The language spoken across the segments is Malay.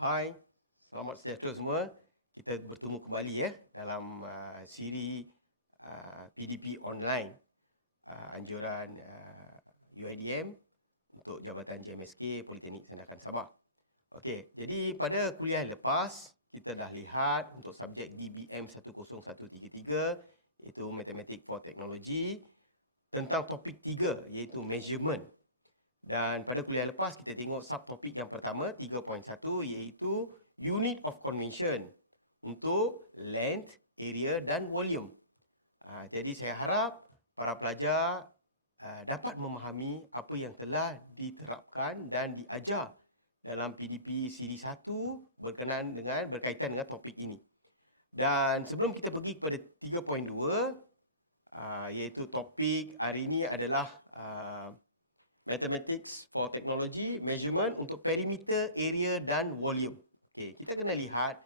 Hai, selamat sejahtera semua. Kita bertemu kembali dalam siri PDP online anjuran UiDM untuk Jabatan JMSK Politeknik Sandakan Sabah. Okey, jadi pada kuliah lepas kita dah lihat untuk subjek DBM 10133 iaitu Mathematics for Technology tentang topik 3 iaitu measurement. Dan pada kuliah lepas kita tengok subtopik yang pertama 3.1 iaitu unit of convention untuk length, area dan volume. Jadi saya harap para pelajar dapat memahami apa yang telah diterapkan dan diajar dalam PDP siri 1 berkaitan dengan topik ini. Dan sebelum kita pergi kepada 3.2 iaitu topik hari ini adalah Mathematics for Technology, measurement untuk perimeter, area dan volume. Okey, kita kena lihat,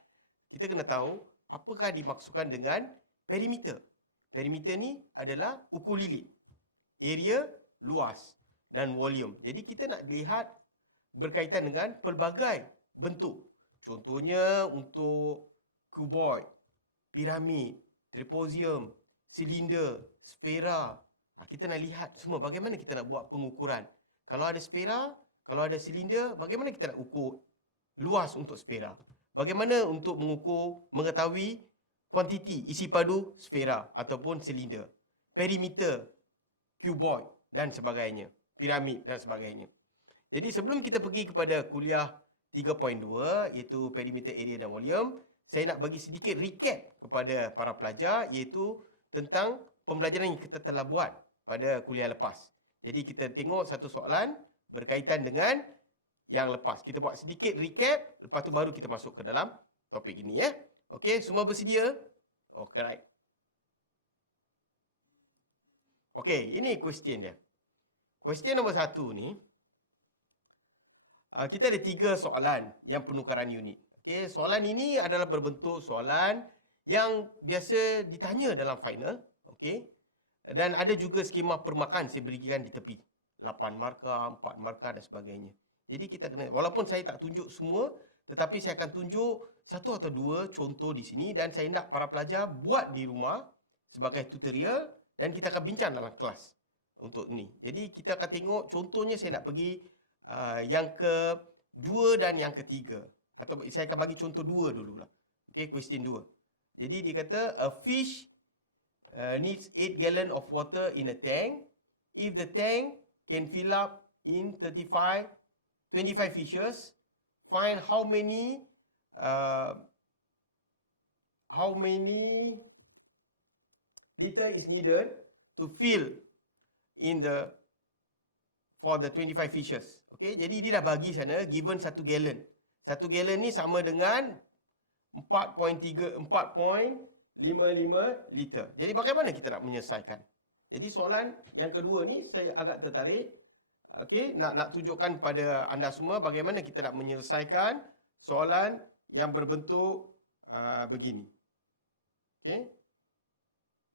kita kena tahu apakah dimaksudkan dengan perimeter. Perimeter ni adalah ukur lilit. Area luas dan volume. Jadi kita nak lihat berkaitan dengan pelbagai bentuk. Contohnya untuk cuboid, piramid, trapezium, silinder, sfera. Kita nak lihat semua bagaimana kita nak buat pengukuran. Kalau ada sfera, kalau ada silinder, bagaimana kita nak ukur luas untuk sfera. Bagaimana untuk mengetahui kuantiti isi padu sfera ataupun silinder. Perimeter, cuboid dan sebagainya. Piramid dan sebagainya. Jadi sebelum kita pergi kepada kuliah 3.2 iaitu perimeter, area dan volume, saya nak bagi sedikit recap kepada para pelajar iaitu tentang pembelajaran yang kita telah buat pada kuliah lepas. Jadi kita tengok satu soalan berkaitan dengan yang lepas. Kita buat sedikit recap, lepas tu baru kita masuk ke dalam topik ini ya. Okey, semua bersedia? Okay, right. Okey, ini question dia. Question nombor 1 ni, kita ada 3 soalan yang penukaran unit. Okey, soalan ini adalah berbentuk soalan yang biasa ditanya dalam final. Okey. Dan ada juga skema permarkan saya berikan di tepi. 8 markah, 4 markah dan sebagainya. Jadi kita kena, walaupun saya tak tunjuk semua, tetapi saya akan tunjuk 1 atau 2 contoh di sini dan saya nak para pelajar buat di rumah sebagai tutorial dan kita akan bincang dalam kelas untuk ni. Jadi kita akan tengok contohnya saya nak pergi yang ke-2 dan yang ke-3. Atau saya akan bagi contoh 2 dululah. Okey, question 2. Jadi dia kata a fish needs 8 gallon of water in a tank. If the tank can fill up in 25 fishes, find how many liter is needed to fill in for the 25 fishes. Okay, jadi dia dah bagi sana given 1 gallon. 1 gallon ni sama dengan 4.55 liter. Jadi bagaimana kita nak menyelesaikan? Jadi soalan yang kedua ni saya agak tertarik. Okey, nak tunjukkan kepada anda semua bagaimana kita nak menyelesaikan soalan yang berbentuk begini. Okey.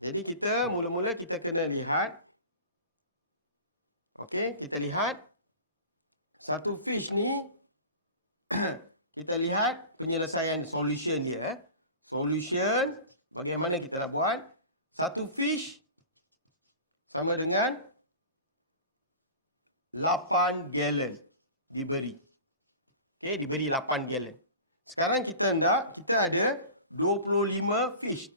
Jadi kita mula-mula kita kena lihat. Okey, kita lihat satu fish ni kita lihat penyelesaian solution dia. Solution bagaimana kita nak buat? Satu fish sama dengan 8 gallon diberi. Okey, diberi 8 gallon. Sekarang kita ada 25 fish.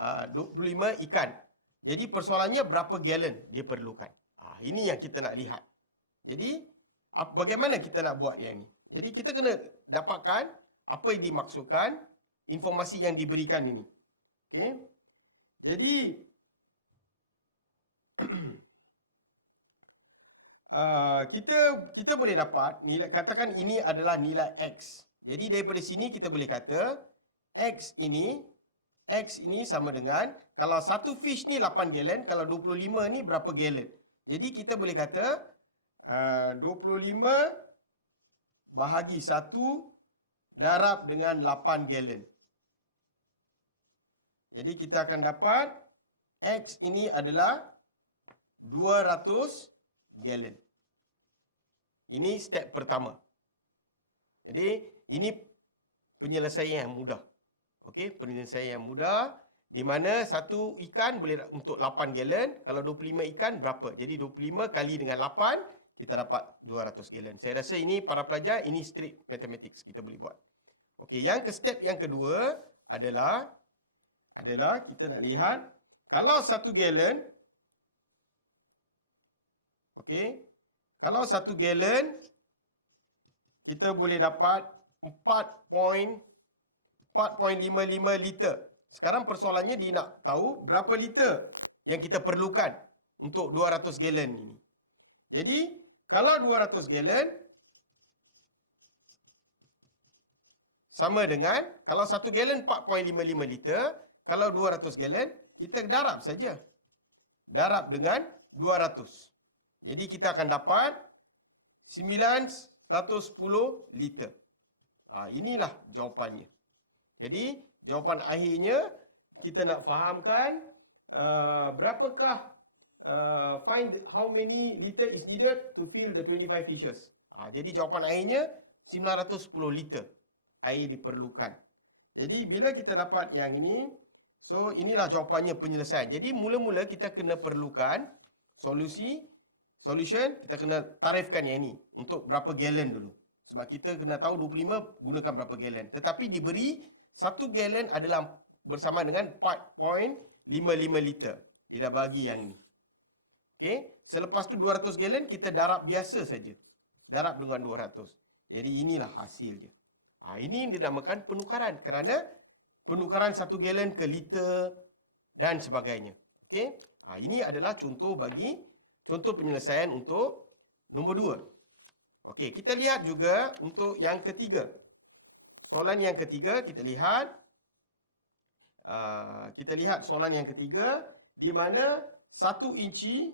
25 ikan. Jadi persoalannya berapa gallon dia perlukan. Ini yang kita nak lihat. Jadi bagaimana kita nak buat dia ni? Jadi kita kena dapatkan apa yang dimaksudkan informasi yang diberikan ini. Okey. Jadi kita boleh dapat nilai, katakan ini adalah nilai X. Jadi daripada sini kita boleh kata X ini sama dengan, kalau satu fish ni 8 gallon, kalau 25 ni berapa gallon. Jadi kita boleh kata 25 bahagi 1 darab dengan 8 gallon. Jadi kita akan dapat X ini adalah 200 gallon. Ini step pertama. Jadi Ini penyelesaian yang mudah. Okey, penyelesaian yang mudah di mana satu ikan boleh untuk 8 galon. Kalau 25 ikan berapa? Jadi 25 kali dengan 8 kita dapat 200 galon. Saya rasa ini para pelajar ini straight mathematics kita boleh buat. Okey, step yang kedua adalah kita nak lihat kalau 1 galon, okey, kalau 1 galon kita boleh dapat 4.55 liter. Sekarang persoalannya dia nak tahu berapa liter yang kita perlukan untuk 200 galon ini. Jadi, kalau 200 galon sama dengan, kalau 1 galon 4.55 liter, kalau 200 galon, kita darab saja. Darab dengan 200. Jadi, kita akan dapat 910 liter. Inilah jawapannya. Jadi, jawapan akhirnya kita nak fahamkan berapakah find how many liter is needed to fill the 25 fishes. Jadi, jawapan akhirnya 910 liter air diperlukan. Jadi, bila kita dapat yang ini, so inilah jawapannya penyelesaian. Jadi, mula-mula kita kena perlukan solution, kita kena tarifkan yang ini untuk berapa galon dulu. Sebab kita kena tahu 25 gunakan berapa galon. Tetapi diberi 1 galon adalah bersama dengan 4.55 liter. Dia dah bagi yang ini. Okey, selepas tu 200 galon kita darab biasa saja. Darab dengan 200. Jadi inilah hasil dia. Ini dinamakan penukaran kerana penukaran 1 galon ke liter dan sebagainya. Okey? Ini adalah contoh penyelesaian untuk nombor 2. Okey, kita lihat juga untuk yang ketiga. Soalan yang ketiga kita lihat soalan yang ketiga di mana 1 inci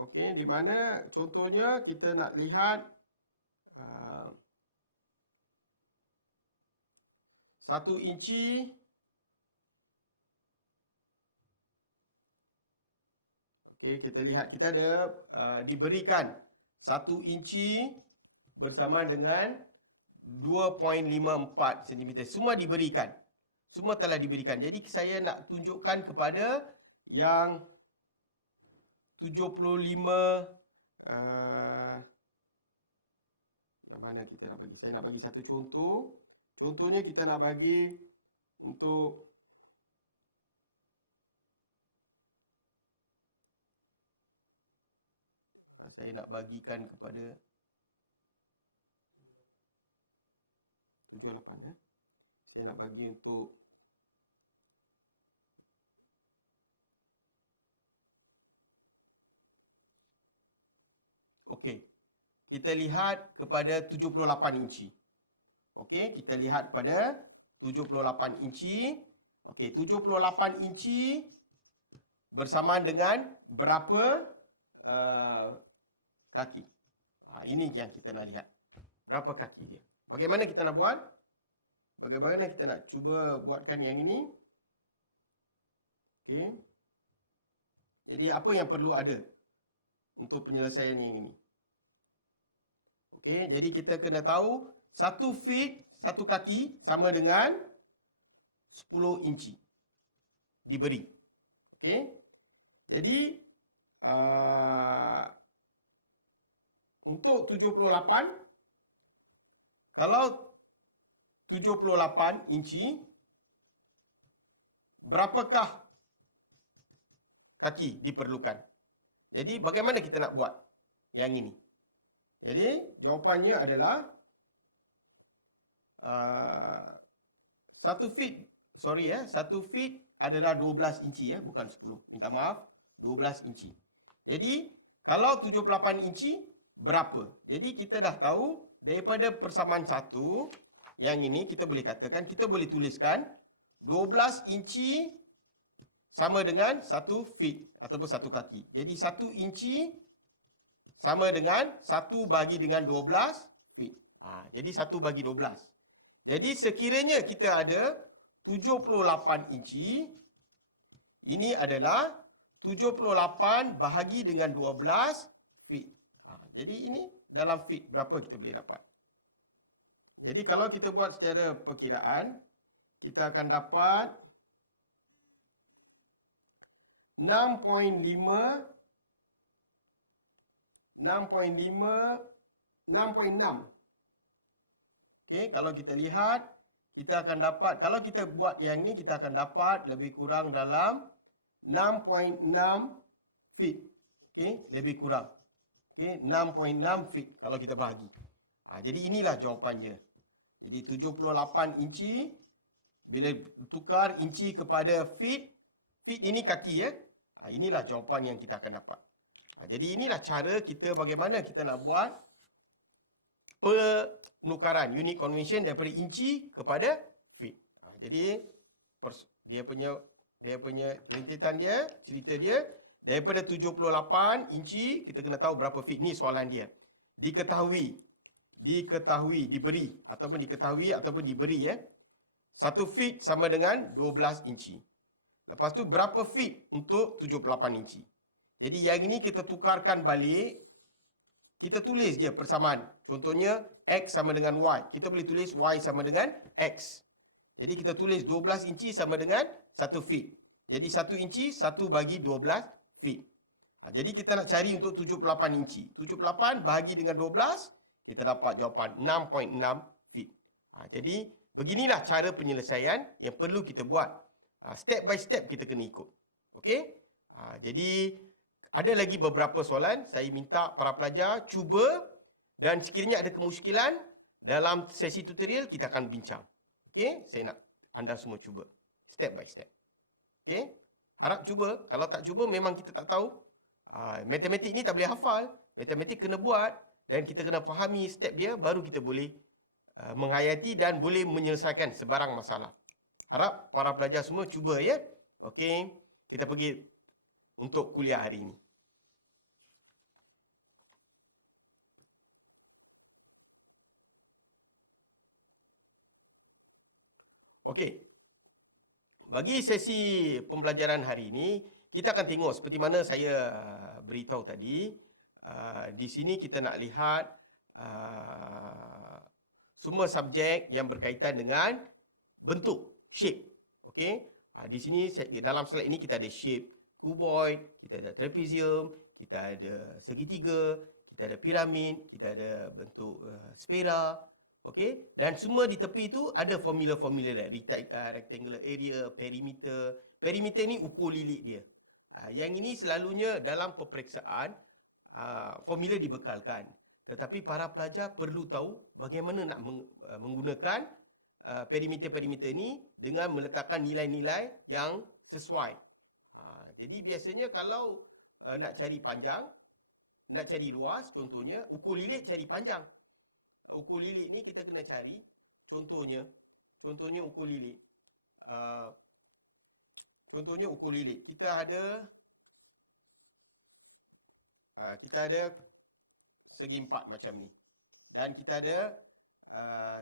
okey, di mana contohnya kita nak lihat 1 inci okey, kita lihat kita ada diberikan 1 inci bersama dengan 2.54 cm. Semua diberikan. Semua telah diberikan. Jadi saya nak tunjukkan kepada yang 75 yang mana kita nak bagi. Saya nak bagi satu contoh. Contohnya kita nak bagi untuk saya nak bagikan kepada 78 Saya nak bagi untuk okey. Kita lihat kepada 78 inci. Okey, kita lihat pada 78 inci. Okey, 78 inci bersamaan dengan berapa kaki. Ini yang kita nak lihat. Berapa kaki dia. Bagaimana kita nak buat? Bagaimana kita nak cuba buatkan yang ini? Okey. Jadi apa yang perlu ada untuk penyelesaian yang ini? Okey, jadi kita kena tahu 1 feet, 1 kaki sama dengan 10 inci. Diberi. Okey. Jadi untuk 78, kalau 78 inci, berapakah kaki diperlukan? Jadi bagaimana kita nak buat yang ini? Jadi jawapannya adalah 1 feet. 1 feet adalah 12 inci bukan 10. Minta maaf, 12 inci. Jadi kalau 78 inci berapa? Jadi kita dah tahu daripada persamaan 1 yang ini kita boleh katakan, kita boleh tuliskan 12 inci sama dengan 1 feet ataupun 1 kaki. Jadi 1 inci sama dengan 1 bagi dengan 12 feet. Jadi 1 bagi 12. Jadi sekiranya kita ada 78 inci, ini adalah 78 bahagi dengan 12 feet. Jadi ini dalam feet berapa kita boleh dapat. Jadi kalau kita buat secara perkiraan, kita akan dapat 6.5, 6.6. Okey, kalau kita lihat, kita akan dapat, kalau kita buat yang ni, kita akan dapat lebih kurang dalam 6.6 feet. Okey, lebih kurang. Okey, 6.6 feet kalau kita bahagi. Jadi inilah jawapannya. Jadi 78 inci, bila tukar inci kepada feet, feet ini kaki ya. Inilah jawapan yang kita akan dapat. Jadi inilah cara kita bagaimana kita nak buat penukaran unit conversion daripada inci kepada feet. Jadi dia punya kelintitan dia, cerita dia daripada 78 inci kita kena tahu berapa feet. Ni soalan dia. Diberi ataupun diberi ya. 1 feet sama dengan 12 inci. Lepas tu berapa feet untuk 78 inci. Jadi yang ini kita tukarkan balik. Kita tulis dia persamaan. Contohnya X sama dengan Y. Kita boleh tulis Y sama dengan X. Jadi kita tulis 12 inci sama dengan 1 feet. Jadi 1 inci 1 bagi 12 feet. Jadi kita nak cari untuk 78 inci. 78 bahagi dengan 12. Kita dapat jawapan 6.6 feet. Jadi beginilah cara penyelesaian yang perlu kita buat. Step by step kita kena ikut. Okey? Jadi ada lagi beberapa soalan. Saya minta para pelajar cuba dan sekiranya ada kemusykilan dalam sesi tutorial kita akan bincang. Okey? Saya nak anda semua cuba. Step by step. Okey? Harap cuba. Kalau tak cuba memang kita tak tahu. Matematik ni tak boleh hafal. Matematik kena buat dan kita kena fahami step dia baru kita boleh menghayati dan boleh menyelesaikan sebarang masalah. Harap para pelajar semua cuba ya. Okey, kita pergi untuk kuliah hari ini. Okey. Bagi sesi pembelajaran hari ini, kita akan tengok seperti mana saya beritahu tadi. Di sini kita nak lihat semua subjek yang berkaitan dengan bentuk, shape. Okey. Di sini dalam slide ini kita ada shape cuboid, kita ada trapezium, kita ada segitiga, kita ada piramid, kita ada bentuk sfera. Okey, dan semua di tepi tu ada formula-formula rectangular area, perimeter. Perimeter ni ukur lilit dia. Yang ini selalunya dalam peperiksaan formula dibekalkan. Tetapi para pelajar perlu tahu bagaimana nak menggunakan perimeter-perimeter ni dengan meletakkan nilai-nilai yang sesuai. Jadi biasanya kalau nak cari panjang, nak cari luas, contohnya ukur lilit cari panjang. Ukur lilit ni kita kena cari contohnya ukur lilit. Contohnya ukur lilit. Kita ada segi 4 macam ni. Dan kita ada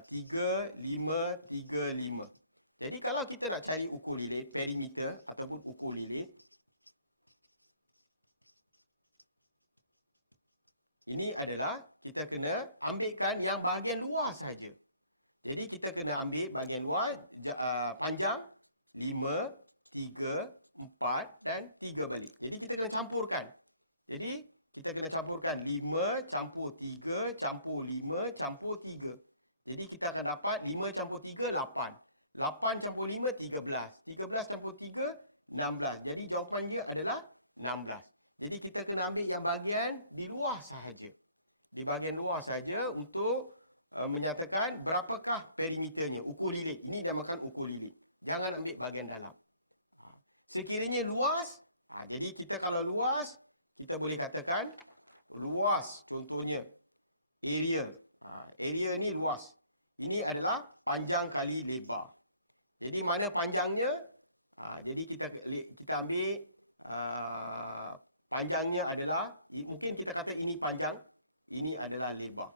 3, 5, 3, 5. Jadi kalau kita nak cari ukur lilit, perimeter ataupun ukur lilit, ini adalah kita kena ambilkan yang bahagian luar saja. Jadi kita kena ambil bahagian luar panjang 5, 3, 4 dan 3 balik. Jadi kita kena campurkan. Jadi kita kena campurkan 5 campur 3 campur 5 campur 3. Jadi kita akan dapat 5 campur 3 8. 8 campur 5 13. 13 campur 3 16. Jadi jawapan dia adalah 16. Jadi kita kena ambil yang bahagian di luar sahaja. Di bahagian luar saja untuk menyatakan berapakah perimeternya, ukur lilit. Ini dinamakan ukur lilit. Jangan ambil bahagian dalam. Sekiranya luas, jadi kita kalau luas, kita boleh katakan luas contohnya area. Area ni luas. Ini adalah panjang kali lebar. Jadi mana panjangnya? Jadi kita ambil panjangnya adalah, mungkin kita kata ini panjang, ini adalah lebar.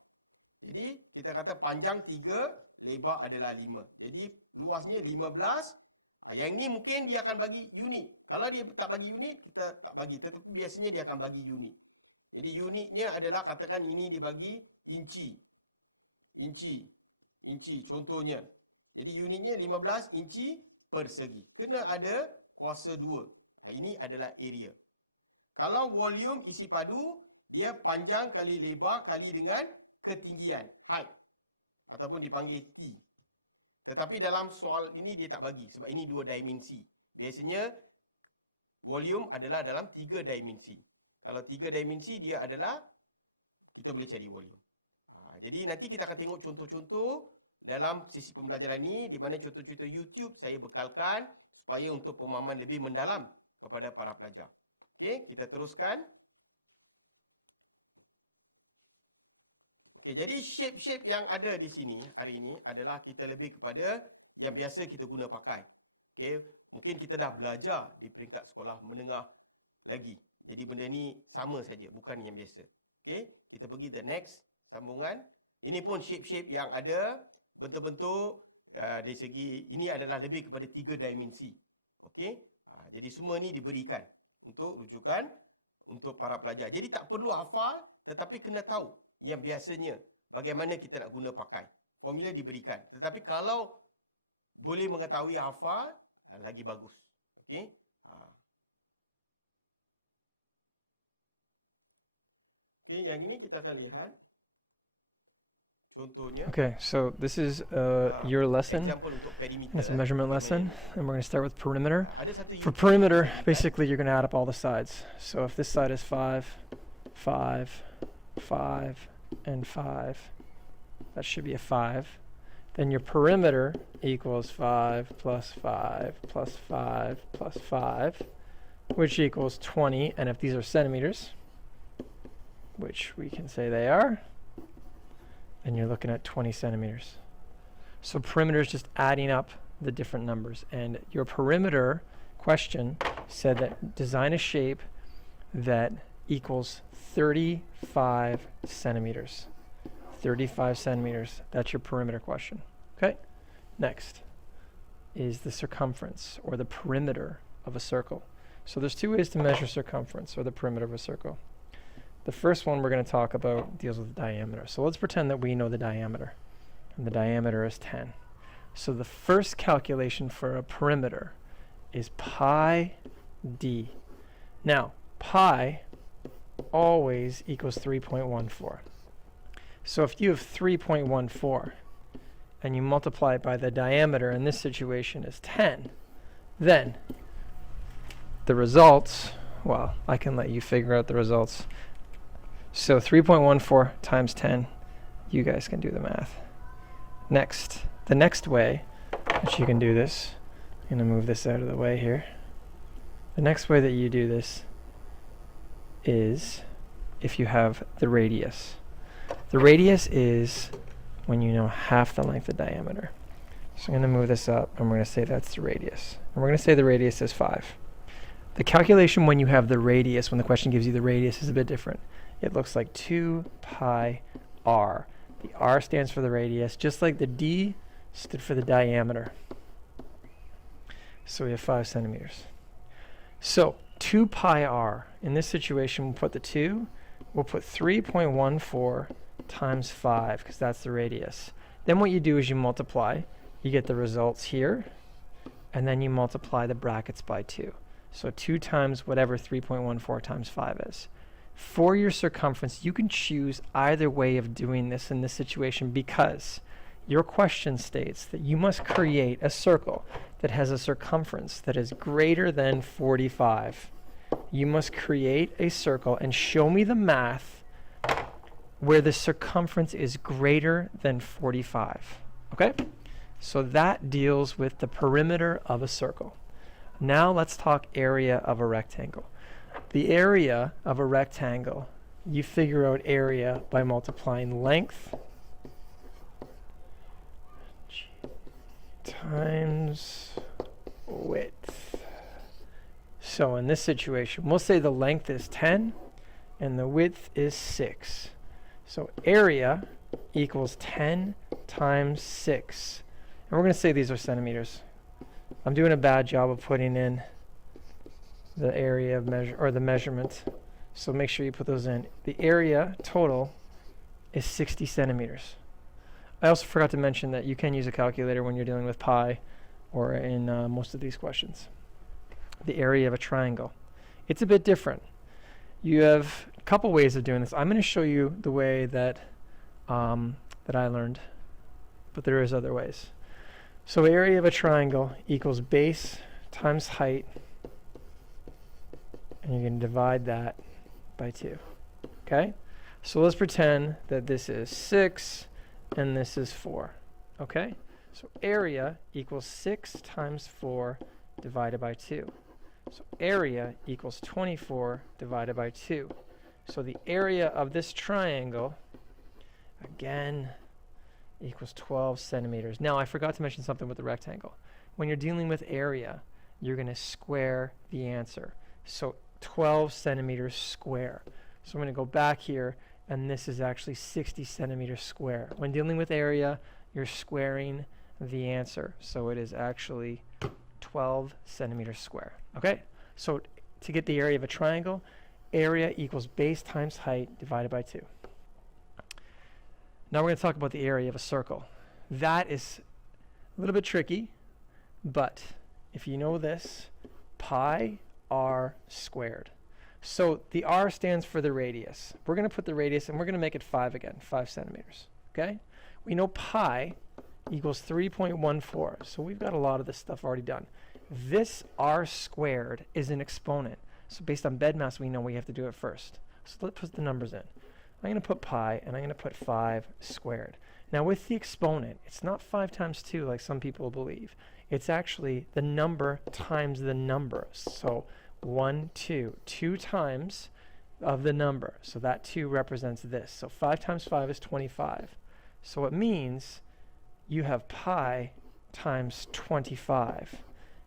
Jadi kita kata panjang 3, lebar adalah 5. Jadi luasnya 15. Yang ni mungkin dia akan bagi unit. Kalau dia tak bagi unit, kita tak bagi. Tetapi biasanya dia akan bagi unit. Jadi unitnya adalah, katakan ini dibagi inci. Inci contohnya. Jadi unitnya 15 inci persegi. Kena ada kuasa 2. Ini adalah area. Kalau volume isi padu, dia panjang kali lebar kali dengan ketinggian, height. Ataupun dipanggil T. Tetapi dalam soal ini dia tak bagi, sebab ini 2 dimensi. Biasanya volume adalah dalam 3 dimensi. Kalau 3 dimensi dia adalah, kita boleh cari volume. Jadi nanti kita akan tengok contoh-contoh dalam sesi pembelajaran ini, di mana contoh-contoh YouTube saya bekalkan supaya untuk pemahaman lebih mendalam kepada para pelajar. Okey, kita teruskan. Okey, jadi shape-shape yang ada di sini hari ini adalah kita lebih kepada yang biasa kita guna pakai. Okey, mungkin kita dah belajar di peringkat sekolah menengah lagi. Jadi benda ni sama saja, bukan yang biasa. Okey, kita pergi the next sambungan. Ini pun shape-shape yang ada bentuk-bentuk dari segi ini adalah lebih kepada 3 dimensi. Okey, jadi semua ni diberikan untuk rujukan untuk para pelajar. Jadi tak perlu hafal, tetapi kena tahu yang biasanya bagaimana kita nak guna pakai. Formula diberikan. Tetapi kalau boleh mengetahui hafal, lagi bagus. Okey. Okey, yang ini kita akan lihat contohnya. Okay, so this is your lesson. It's a measurement lesson, and we're going to start with perimeter. For perimeter, basically you're going to add up all the sides. So if this side is 5, 5, 5, and 5, that should be a 5. Then your perimeter equals 5 plus 5 plus 5 plus 5, which equals 20. And if these are centimeters, which we can say they are, then you're looking at 20 centimeters. So perimeter is just adding up the different numbers. And your perimeter question said that design a shape that equals 35 centimeters. 35 centimeters. That's your perimeter question. Okay? Next is the circumference or the perimeter of a circle. So there's 2 ways to measure circumference or the perimeter of a circle. The first one we're going to talk about deals with the diameter. So let's pretend that we know the diameter. And the diameter is 10. So the first calculation for a perimeter is pi d. Now, pi always equals 3.14. So if you have 3.14 and you multiply it by the diameter, in this situation is 10, then the results, well, I can let you figure out the results. So 3.14 times 10, you guys can do the math. Next, the next way that you can do this, I'm going to move this out of the way here. The next way that you do this is if you have the radius. The radius is when you know half the length of diameter. So I'm going to move this up, and we're going to say that's the radius. And we're going to say the radius is 5. The calculation when you have the radius, when the question gives you the radius, is a bit different. It looks like 2 pi r. The r stands for the radius, just like the d stood for the diameter. So we have 5 centimeters. So 2 pi r. In this situation, we'll put the 2. We'll put 3.14 times 5, because that's the radius. Then what you do is you multiply. You get the results here, and then you multiply the brackets by 2. So 2 times whatever 3.14 times 5 is. For your circumference, you can choose either way of doing this in this situation, because your question states that you must create a circle that has a circumference that is greater than 45. You must create a circle and show me the math where the circumference is greater than 45. Okay? So that deals with the perimeter of a circle. Now let's talk area of a rectangle. The area of a rectangle, you figure out area by multiplying length times width. So in this situation, we'll say the length is 10 and the width is 6. So area equals 10 times 6. And we're going to say these are centimeters. I'm doing a bad job of putting in the area of measure or the measurement So make sure you put those in. The area total is 60 centimeters. I also forgot to mention that you can use a calculator when you're dealing with pi or in most of these questions. The area of a triangle. It's a bit different. You have a couple ways of doing this. I'm going to show you the way that that I learned, but there is other ways. So area of a triangle equals base times height, and you can divide that by 2. Okay? So let's pretend that this is 6 and this is 4. Okay? So area equals 6 times 4 divided by 2. So area equals 24 divided by 2. So the area of this triangle, again, equals 12 centimeters. Now, I forgot to mention something with the rectangle. When you're dealing with area, you're going to square the answer. So 12 centimeters square. So I'm going to go back here, and this is actually 60 centimeters square. When dealing with area, you're squaring the answer. So it is actually 12 centimeters square. Okay? So to get the area of a triangle, area equals base times height divided by 2. Now we're going to talk about the area of a circle. That is a little bit tricky, but if you know this, pi r squared. So the r stands for the radius. We're going to put the radius, and we're going to make it 5 again, 5 centimeters. Okay? We know pi equals 3.14, so we've got a lot of this stuff already done. This r squared is an exponent. So based on BEDMAS, we know we have to do it first. So let's put the numbers in. I'm going to put pi, and I'm going to put 5 squared. Now with the exponent, it's not 5 times 2 like some people believe. It's actually the number times the number. So 1, 2. 2 times of the number. So that 2 represents this. So 5 times 5 is 25. So it means you have pi times 25,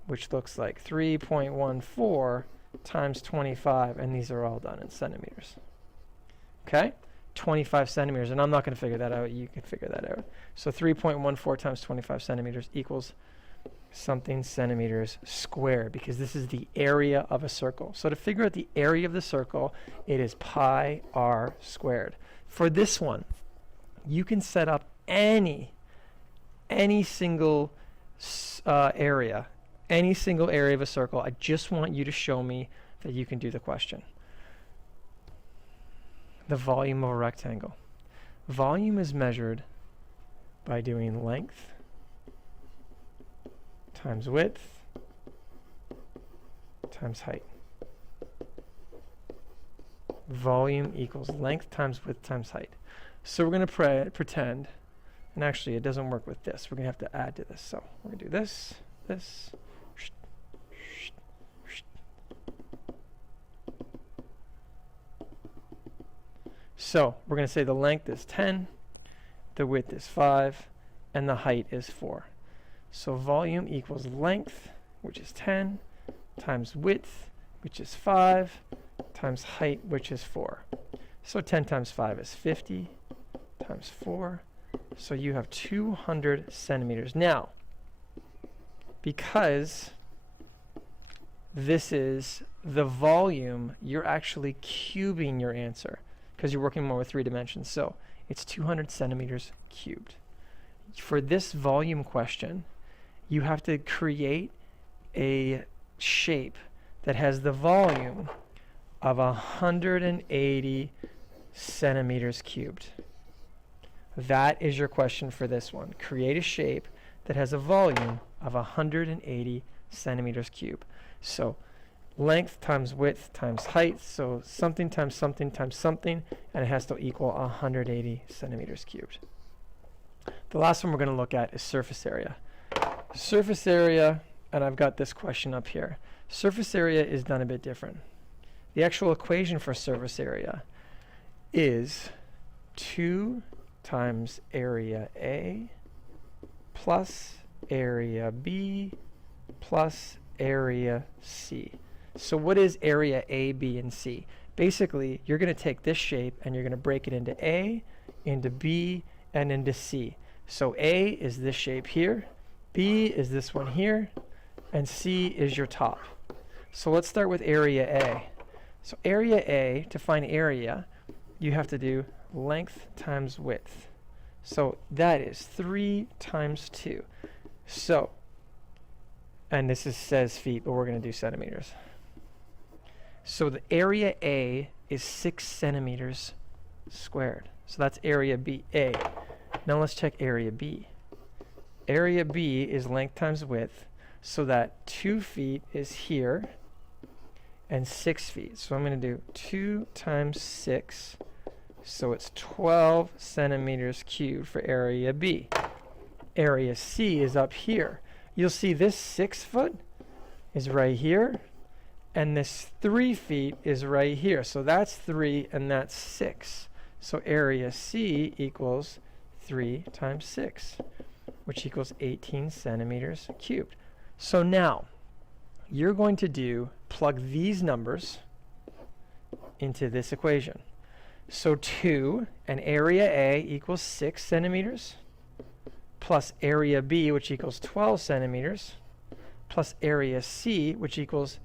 which looks like 3.14 times 25, and these are all done in centimeters. Okay? 25 centimeters, and I'm not going to figure that out. You can figure that out. So 3.14 times 25 centimeters equals something centimeters squared, because this is the area of a circle. So to figure out the area of the circle, it is pi r squared. For this one, you can set up any single area, any single area of a circle. I just want you to show me that you can do the question. The volume of a rectangle. Volume is measured by doing length times width times height. Volume equals length times width times height. So we're going to pretend, and actually it doesn't work with this. We're going to have to add to this. So we're going to do this, this. So we're going to say the length is 10, the width is 5, and the height is 4. So volume equals length, which is 10, times width, which is 5, times height, which is 4. So 10 times 5 is 50, times 4. So you have 200 centimeters. Now, because this is the volume, you're actually cubing your answer, because you're working more with 3 dimensions. So it's 200 centimeters cubed. For this volume question, you have to create a shape that has the volume of 180 centimeters cubed. That is your question for this one. Create a shape that has a volume of 180 centimeters cubed. So length times width times height, so something times something times something, and it has to equal 180 centimeters cubed. The last one we're going to look at is surface area. Surface area, and I've got this question up here. Surface area is done a bit different. The actual equation for surface area is 2 times area A plus area B plus area C. So what is area A, B, and C? Basically, you're going to take this shape and you're going to break it into A, into B, and into C. So A is this shape here, B is this one here, and C is your top. So let's start with area A. So area A, to find area, you have to do length times width. So that is 3 times 2. So, and this says feet, but we're going to do centimeters. So the area A is 6 centimeters squared. So that's area B, A. Now let's check area B. Area B is length times width, so that 2 feet is here and 6 feet. So I'm going to do 2 times 6, so it's 12 centimeters cubed for area B. Area C is up here. You'll see this 6 foot is right here, and this 3 feet is right here. So that's 3 and that's 6. So area C equals 3 times 6, which equals 18 centimeters cubed. So now, you're going to plug these numbers into this equation. So 2 and area A equals 6 centimeters, plus area B, which equals 12 centimeters, plus area C, which equals,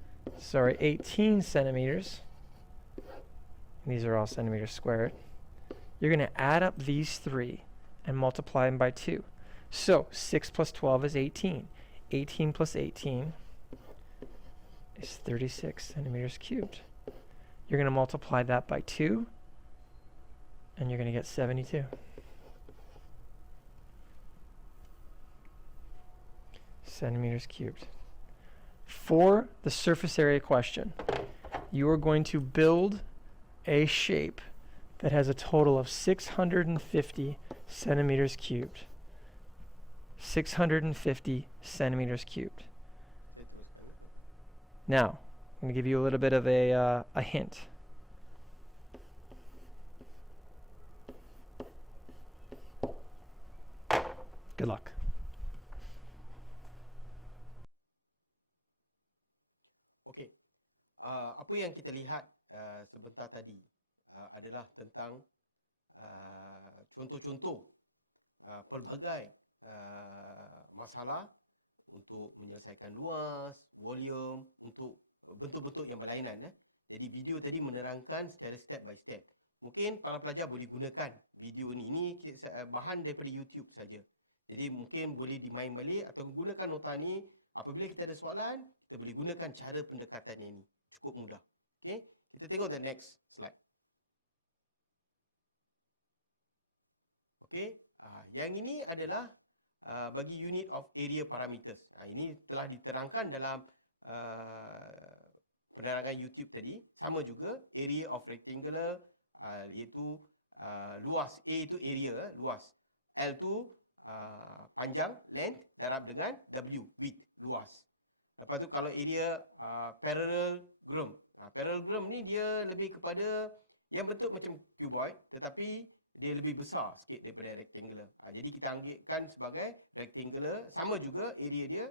18 centimeters. And these are all centimeters squared. You're going to add up these 3 and multiply them by 2. So 6 plus 12 is 18. 18 plus 18 is 36 centimeters cubed. You're going to multiply that by 2, and you're going to get 72. Centimeters cubed. For the surface area question, you are going to build a shape that has a total of 650 centimeters cubed. 650 centimeters cubed. Now, I'm going to give you a little bit of a hint. Good luck. Okey. Apa yang kita lihat sebentar tadi adalah tentang contoh-contoh pelbagai masalah untuk menyelesaikan luas, volume, untuk bentuk-bentuk yang berlainan. Jadi video tadi menerangkan secara step by step. Mungkin para pelajar boleh gunakan video ni. Ini bahan daripada YouTube saja. Jadi mungkin boleh dimain balik atau gunakan nota ni. Apabila kita ada soalan, kita boleh gunakan cara pendekatan yang ni. Cukup mudah. Okay? Kita tengok the next slide. Okay? Yang ini adalah bagi unit of area parameters. Ini telah diterangkan dalam penerangan YouTube tadi. Sama juga area of rectangular, iaitu luas. A itu area, luas. L itu panjang, length, darab dengan W, width, luas. Lepas tu kalau area parallelogram. Parallelogram ni dia lebih kepada yang bentuk macam cuboid, tetapi dia lebih besar sikit daripada rectangular. Jadi kita anggapkan sebagai rectangular. Sama juga area dia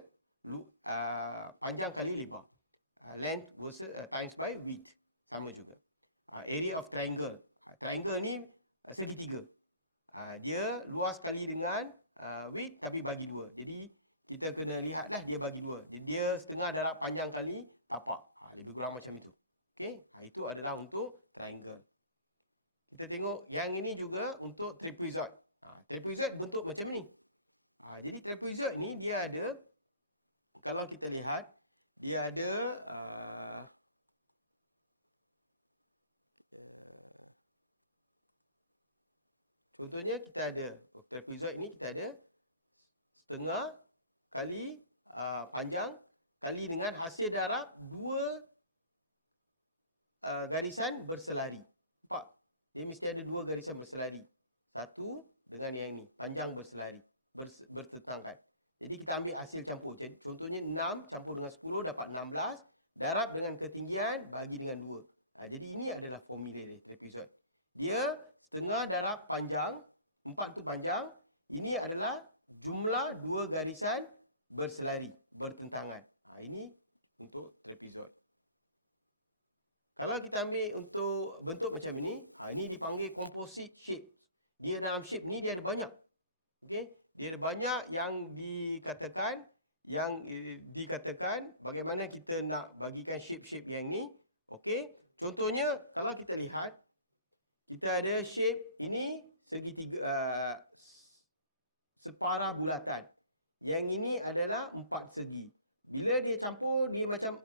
panjang kali lebar. Length versus times by width. Sama juga. Area of triangle. Triangle ni segitiga. Dia luas kali dengan width tapi bagi 2. Jadi kita kena lihatlah dia bagi 2. Jadi dia setengah darab panjang kali tapak. Lebih kurang macam itu. Okey, itu adalah untuk triangle. Kita tengok yang ini juga untuk trapezoid. Trapezoid bentuk macam ni. Jadi trapezoid ni dia ada, kalau kita lihat, dia ada contohnya kita ada trapezoid ni, kita ada setengah kali panjang kali dengan hasil darab 2 garisan berselari. Nampak? Dia mesti ada 2 garisan berselari. Satu dengan yang ni, panjang berselari, bertetangkan. Jadi kita ambil hasil campur. Jadi contohnya 6 campur dengan 10 dapat 16, darab dengan ketinggian bagi dengan 2. Jadi ini adalah formula dia, trapezoid. Dia setengah darab panjang, 4 tu panjang. Ini adalah jumlah 2 garisan berselari, bertentangan. Ini untuk trapezoid. Kalau kita ambil untuk bentuk macam ini, ini dipanggil composite shape. Dia dalam shape ni dia ada banyak. Okey, dia ada banyak yang dikatakan bagaimana kita nak bagikan shape-shape yang ni. Okey, Contohnya, kalau kita lihat, kita ada shape ini segitiga, separah bulatan. Yang ini adalah 4 segi. Bila dia campur, dia macam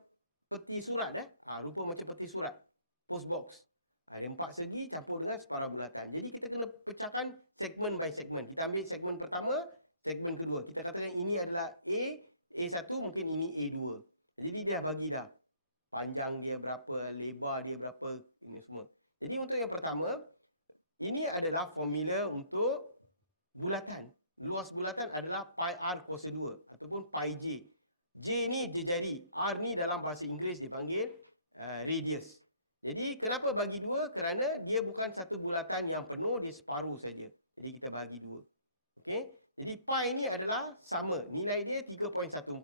peti surat. Rupa macam peti surat. Post box. Ada 4 segi campur dengan separah bulatan. Jadi kita kena pecahkan segmen by segmen. Kita ambil segmen pertama, segmen kedua. Kita katakan ini adalah A1 mungkin ini A2. Jadi dia bagi dah. Panjang dia berapa, lebar dia berapa, ini semua. Jadi untuk yang pertama, ini adalah formula untuk bulatan. Luas bulatan adalah pi r kuasa 2 ataupun pi j. J ni jejari, R ni dalam bahasa Inggeris dipanggil radius. Jadi kenapa bagi 2? Kerana dia bukan satu bulatan yang penuh, dia separuh saja. Jadi kita bagi 2. Okey. Jadi pi ni adalah sama. Nilai dia 3.14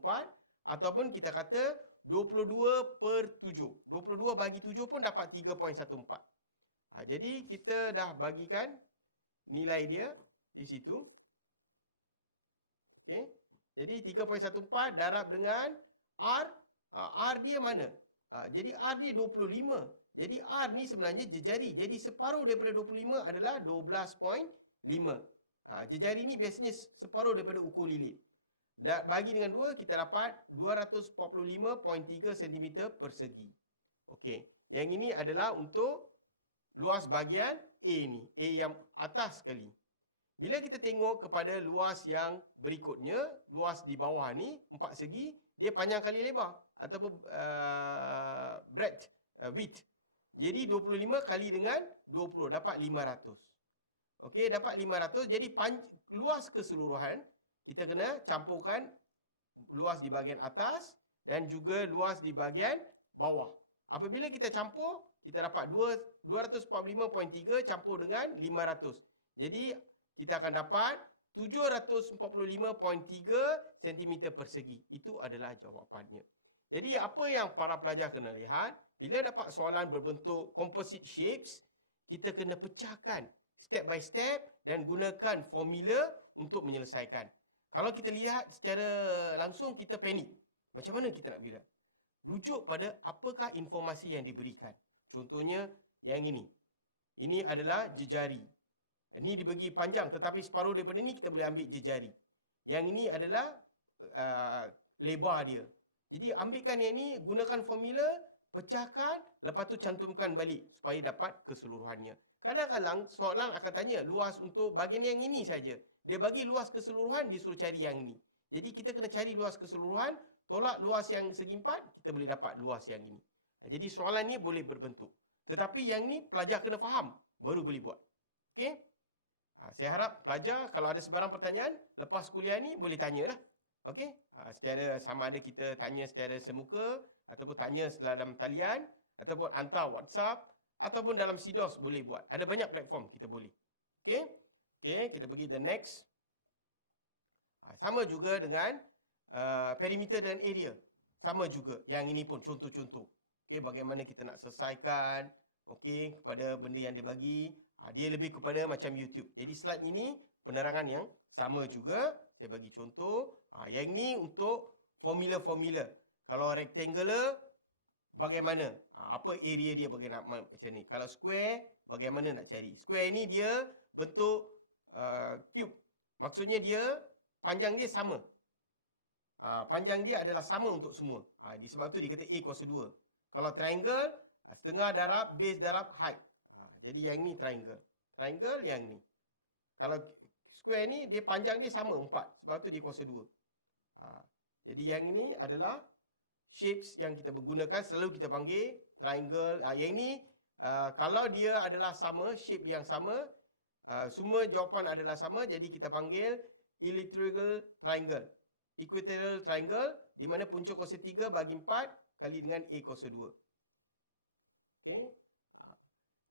ataupun kita kata 22/7. 22 bagi 7 pun dapat 3.14. Jadi kita dah bagikan nilai dia di situ. Okey. Jadi 3.14 darab dengan R. R dia mana? Jadi R dia 25. Jadi R ni sebenarnya jejari. Jadi separuh daripada 25 adalah 12.5. Jejari ni biasanya separuh daripada ukur lilit. Dan bagi dengan 2, kita dapat 245.3 cm persegi. Okey. Yang ini adalah untuk luas bahagian A ni. A yang atas sekali. Bila kita tengok kepada luas yang berikutnya, luas di bawah ni, 4 segi, dia panjang kali lebar. Ataupun breadth, width. Jadi 25 kali dengan 20, dapat 500. Okey, dapat 500. Jadi luas keseluruhan, kita kena campurkan luas di bahagian atas dan juga luas di bahagian bawah. Apabila kita campur, kita dapat 245.3 campur dengan 500. Jadi kita akan dapat 745.3 cm persegi. Itu adalah jawapannya. Jadi apa yang para pelajar kena lihat, bila dapat soalan berbentuk composite shapes, kita kena pecahkan step by step dan gunakan formula untuk menyelesaikan. Kalau kita lihat secara langsung, kita panik. Macam mana kita nak bila? Rujuk pada apakah informasi yang diberikan. Contohnya yang ini. Ini adalah jejari. Ini dibagi panjang, tetapi separuh daripada ini kita boleh ambil jejari. Yang ini adalah lebar dia. Jadi ambilkan yang ini, gunakan formula, pecahkan, lepas tu cantumkan balik supaya dapat keseluruhannya. Kadang-kadang soalan akan tanya luas untuk bahagian yang ini saja. Dia bagi luas keseluruhan, disuruh cari yang ini. Jadi kita kena cari luas keseluruhan, tolak luas yang segi 4, kita boleh dapat luas yang ini. Jadi soalan ni boleh berbentuk. Tetapi yang ni pelajar kena faham, baru boleh buat. Okey? Saya harap pelajar kalau ada sebarang pertanyaan, lepas kuliah ni boleh tanyalah. Okey? Secara sama ada kita tanya secara semuka, ataupun tanya dalam talian, ataupun hantar WhatsApp, ataupun dalam SIDOS boleh buat. Ada banyak platform kita boleh. Okey? Okey, kita pergi the next. Sama juga dengan perimeter dan area. Sama juga. Yang ini pun contoh-contoh. Okey, bagaimana kita nak selesaikan, okey, kepada benda yang dia bagi. Dia lebih kepada macam YouTube. Jadi slide ini penerangan yang sama juga. Saya bagi contoh. Yang ini untuk formula-formula. Kalau rectangular, bagaimana? Apa area dia bagaimana macam ni? Kalau square, bagaimana nak cari? Square ni dia bentuk cube. Maksudnya dia, panjang dia sama. Panjang dia adalah sama untuk semua. Disebab tu dia kata A kuasa 2. Kalau triangle, setengah darab, base darab, height. Jadi yang ni triangle. Triangle yang ni. Kalau square ni, dia panjang dia sama 4. Sebab tu dia kuasa 2. Jadi yang ini adalah shapes yang kita gunakan. Selalu kita panggil triangle. Yang ni, kalau dia adalah sama, shape yang sama, semua jawapan adalah sama. Jadi kita panggil equilateral triangle. Equilateral triangle, di mana punca kuasa 3 bagi 4 kali dengan A kuasa 2. Okay.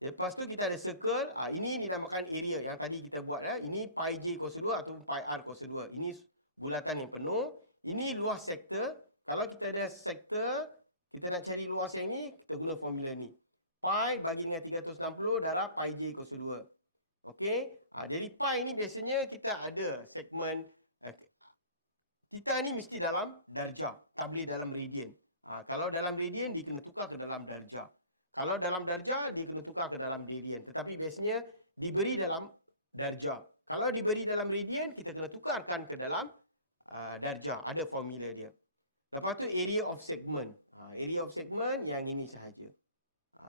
Lepas tu kita ada circle. Ini dinamakan area yang tadi kita buat. Ini pi j kuasa 2 atau pi r kuasa 2. Ini bulatan yang penuh. Ini luas sektor. Kalau kita ada sektor, kita nak cari luas yang ni, kita guna formula ni. Pi bagi dengan 360 darab pi j kuasa 2. Okey. Dari pi ni biasanya kita ada segmen. Kita ni mesti dalam darjah. Tak boleh dalam radian. Kalau dalam radian, dia kena tukar ke dalam darjah. Kalau dalam darjah, dia kena tukar ke dalam radian. Tetapi biasanya diberi dalam darjah. Kalau diberi dalam radian, kita kena tukarkan ke dalam darjah. Ada formula dia. Lepas tu area of segment. Area of segment yang ini sahaja.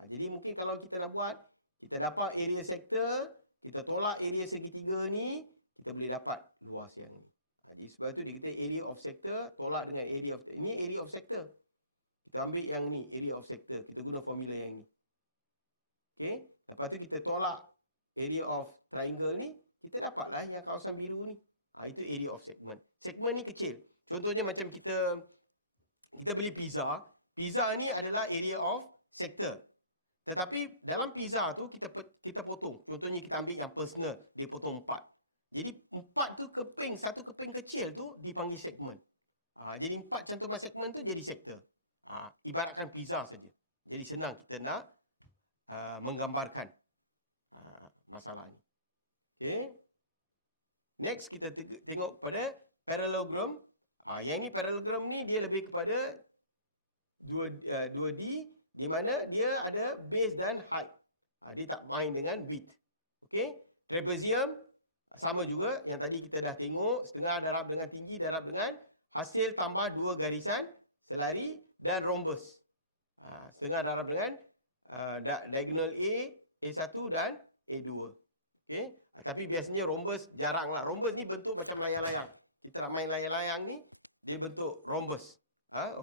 Jadi mungkin kalau kita nak buat, kita dapat area sektor, kita tolak area segitiga ni, kita boleh dapat luas yang ni. Jadi sebab tu dia kata area of sector tolak dengan area of, ini area of sector. Kita ambil yang ni, area of sector. Kita guna formula yang ni. Okey. Lepas tu kita tolak area of triangle ni, kita dapatlah yang kawasan biru ni. Itu area of segment. Segment ni kecil. Contohnya macam kita beli pizza. Pizza ni adalah area of sector. Tetapi dalam pizza tu kita potong. Contohnya kita ambil yang personal, dia potong 4. Jadi 4 tu keping, satu keping kecil tu dipanggil segmen. Jadi 4 cantuman segmen tu jadi sektor. Ibaratkan pizza saja. Jadi senang kita nak menggambarkan masalah ni. Okay. Next kita tengok pada parallelogram. Yang ni parallelogram ni dia lebih kepada 2D di mana dia ada base dan height. Dia tak main dengan width. Okey. Trapezium sama juga yang tadi kita dah tengok, setengah darab dengan tinggi darab dengan hasil tambah 2 garisan selari dan rhombus. Setengah darab dengan diagonal A1 dan A2. Okey. Tapi biasanya rhombus jaranglah. Rhombus ni bentuk macam layang-layang. Kita nak main layang-layang ni, dia bentuk rhombus.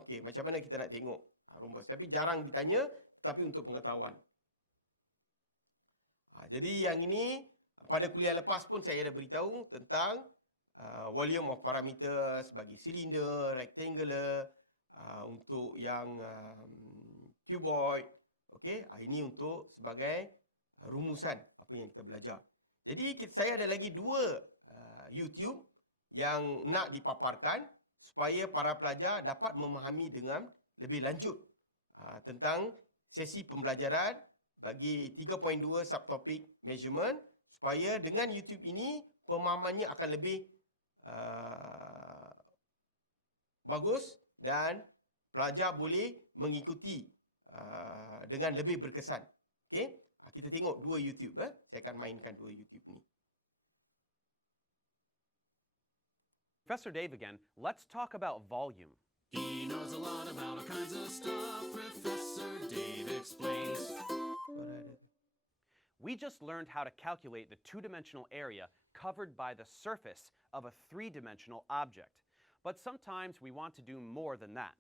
Okey, macam mana kita nak tengok rhombus. Tapi jarang ditanya, tapi untuk pengetahuan. Jadi yang ini, pada kuliah lepas pun saya dah beritahu tentang volume of parameters bagi silinder, rectangular, untuk yang cuboid. Okey, ini untuk sebagai rumusan apa yang kita belajar. Jadi saya ada lagi 2 YouTube yang nak dipaparkan supaya para pelajar dapat memahami dengan lebih lanjut tentang sesi pembelajaran bagi 3.2 subtopik measurement, supaya dengan YouTube ini pemahamannya akan lebih bagus dan pelajar boleh mengikuti dengan lebih berkesan. Okey, kita tengok 2 YouTube. Saya akan mainkan 2 YouTube ni. Professor Dave again. Let's talk about volume. He knows a lot about all kinds of stuff. Professor Dave explains. We just learned how to calculate the 2-dimensional area covered by the surface of a 3-dimensional object. But sometimes we want to do more than that.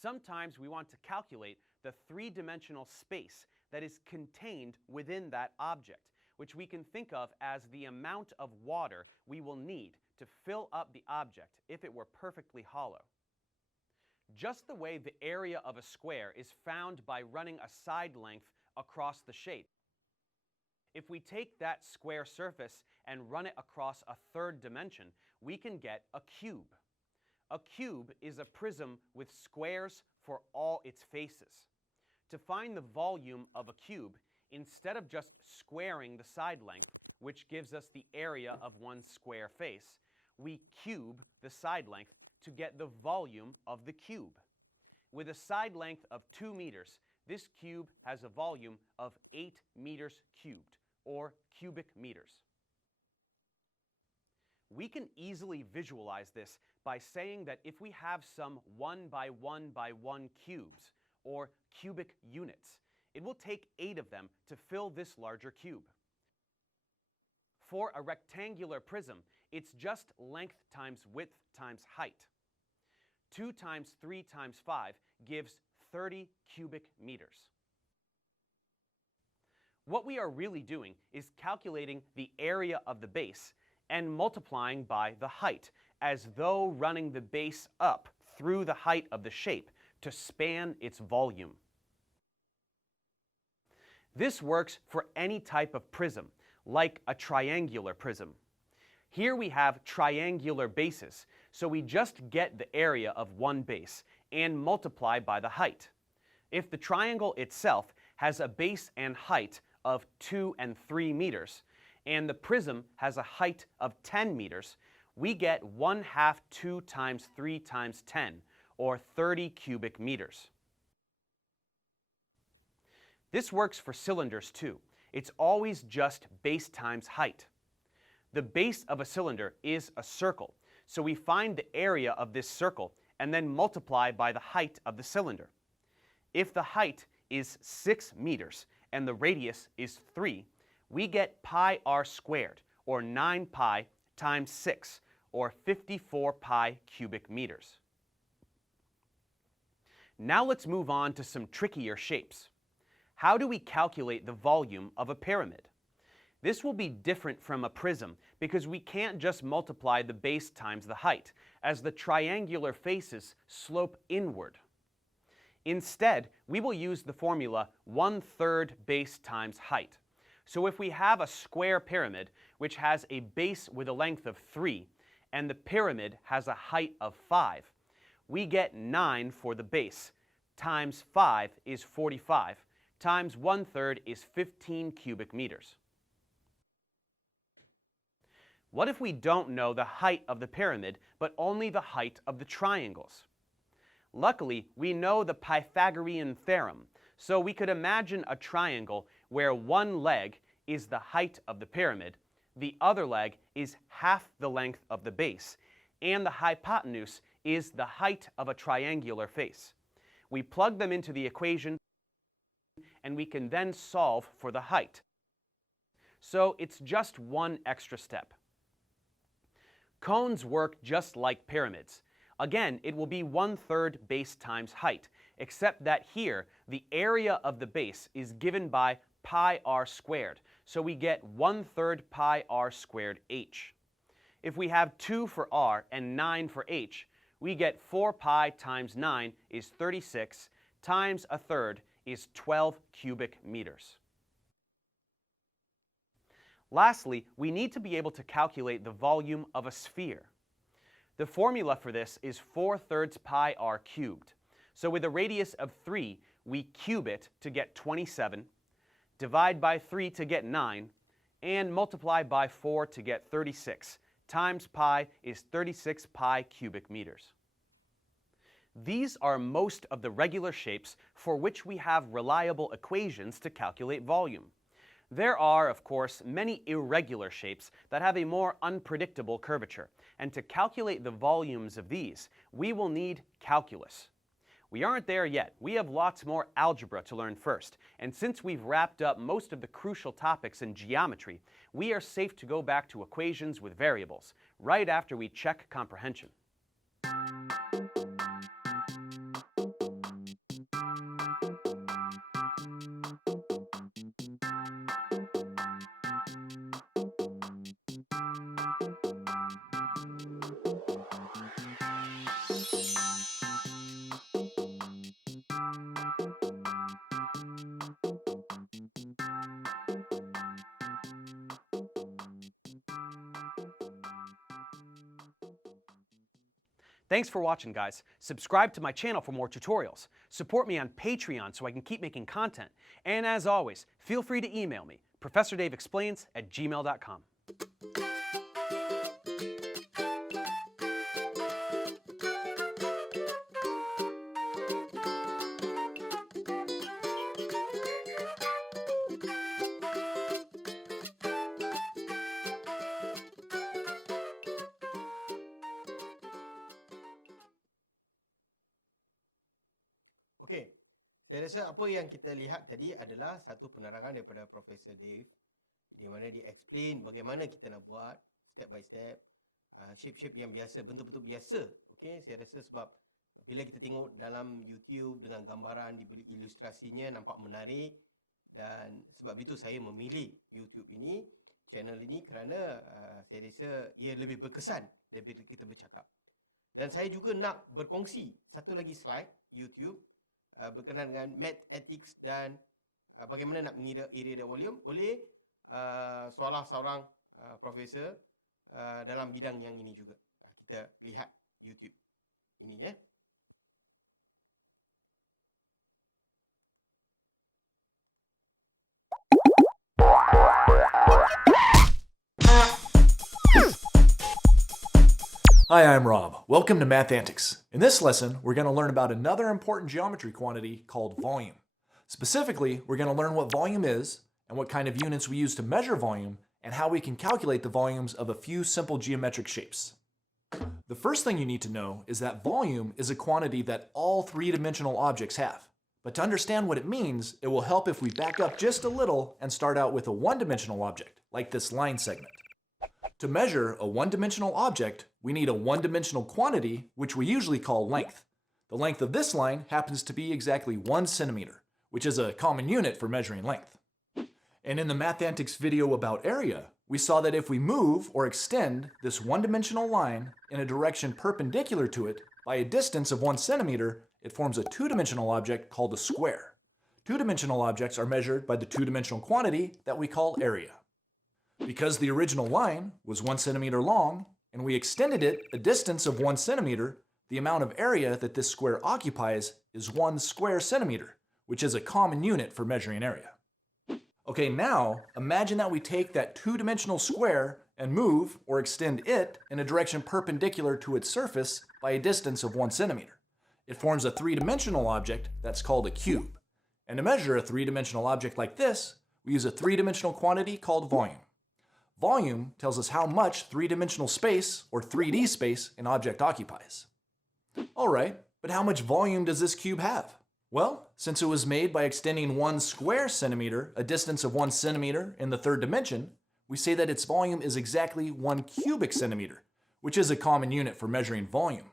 Sometimes we want to calculate the 3-dimensional space that is contained within that object, which we can think of as the amount of water we will need to fill up the object if it were perfectly hollow. Just the way the area of a square is found by running a side length across the shape. If we take that square surface and run it across a 3rd dimension, we can get a cube. A cube is a prism with squares for all its faces. To find the volume of a cube, instead of just squaring the side length, which gives us the area of one square face, we cube the side length to get the volume of the cube. With a side length of 2 meters, this cube has a volume of 8 meters cubed, or cubic meters. We can easily visualize this by saying that if we have some 1 by 1 by 1 cubes, or cubic units, it will take 8 of them to fill this larger cube. For a rectangular prism, it's just length times width times height. 2 times 3 times 5 gives 30 cubic meters. What we are really doing is calculating the area of the base and multiplying by the height, as though running the base up through the height of the shape to span its volume. This works for any type of prism, like a triangular prism. Here we have triangular bases, so we just get the area of one base and multiply by the height. If the triangle itself has a base and height of 2 and 3 meters, and the prism has a height of 10 meters, we get 1/2 2 times 3 times 10, or 30 cubic meters. This works for cylinders too. It's always just base times height. The base of a cylinder is a circle, so we find the area of this circle and then multiply by the height of the cylinder. If the height is 6 meters and the radius is 3, we get pi r squared, or 9 pi times 6, or 54 pi cubic meters. Now let's move on to some trickier shapes. How do we calculate the volume of a pyramid? This will be different from a prism because we can't just multiply the base times the height, as the triangular faces slope inward. Instead, we will use the formula 1/3 base times height. So if we have a square pyramid which has a base with a length of 3 and the pyramid has a height of 5, we get 9 for the base, times 5 is 45, times 1/3 is 15 cubic meters. What if we don't know the height of the pyramid, but only the height of the triangles? Luckily, we know the Pythagorean theorem, so we could imagine a triangle where one leg is the height of the pyramid, the other leg is half the length of the base, and the hypotenuse is the height of a triangular face. We plug them into the equation, and we can then solve for the height. So it's just one extra step. Cones work just like pyramids. Again, it will be 1/3 base times height, except that here the area of the base is given by pi r squared, so we get 1/3 pi r squared h. If we have 2 for r and 9 for h, we get 4 pi times 9 is 36, times 1/3 is 12 cubic meters. Lastly, we need to be able to calculate the volume of a sphere. The formula for this is 4/3 pi r cubed. So with a radius of 3, we cube it to get 27, divide by 3 to get 9, and multiply by 4 to get 36, times pi is 36 pi cubic meters. These are most of the regular shapes for which we have reliable equations to calculate volume. There are, of course, many irregular shapes that have a more unpredictable curvature, and to calculate the volumes of these, we will need calculus. We aren't there yet. We have lots more algebra to learn first, and since we've wrapped up most of the crucial topics in geometry, we are safe to go back to equations with variables, right after we check comprehension. Thanks for watching, guys. Subscribe to my channel for more tutorials. Support me on Patreon so I can keep making content. And as always, feel free to email me, ProfessorDaveExplains@gmail.com. Okey, saya rasa apa yang kita lihat tadi adalah satu penerangan daripada Profesor Dave di mana dia explain bagaimana kita nak buat step by step shape-shape yang biasa, bentuk-bentuk biasa. Okey, saya rasa sebab bila kita tengok dalam YouTube dengan gambaran diberi ilustrasinya nampak menarik, dan sebab itu saya memilih YouTube ini, channel ini, kerana saya rasa ia lebih berkesan daripada kita bercakap. Dan saya juga nak berkongsi satu lagi slide YouTube berkenaan dengan math, ethics dan bagaimana nak mengira area dan volume oleh salah seorang profesor dalam bidang yang ini juga. Kita lihat YouTube ini ya. Hi, I'm Rob. Welcome to Math Antics. In this lesson, we're going to learn about another important geometry quantity called volume. Specifically, we're going to learn what volume is and what kind of units we use to measure volume and how we can calculate the volumes of a few simple geometric shapes. The first thing you need to know is that volume is a quantity that all three-dimensional objects have. But to understand what it means, it will help if we back up just a little and start out with a one-dimensional object, like this line segment. To measure a one-dimensional object, we need a one-dimensional quantity, which we usually call length. The length of this line happens to be exactly 1 centimeter, which is a common unit for measuring length. And in the Mathematics video about area, we saw that if we move or extend this one-dimensional line in a direction perpendicular to it by a distance of 1 centimeter, it forms a two-dimensional object called a square. Two-dimensional objects are measured by the two-dimensional quantity that we call area. Because the original line was 1 centimeter long, and we extended it a distance of 1 centimeter, the amount of area that this square occupies is 1 square centimeter, which is a common unit for measuring area. Okay, now imagine that we take that two-dimensional square and move or extend it in a direction perpendicular to its surface by a distance of 1 centimeter. It forms a three-dimensional object that's called a cube. And to measure a three-dimensional object like this, we use a three-dimensional quantity called volume. Volume tells us how much three-dimensional space, or 3D space, an object occupies. Alright, but how much volume does this cube have? Well, since it was made by extending 1 square centimeter, a distance of 1 centimeter in the third dimension, we say that its volume is exactly 1 cubic centimeter, which is a common unit for measuring volume.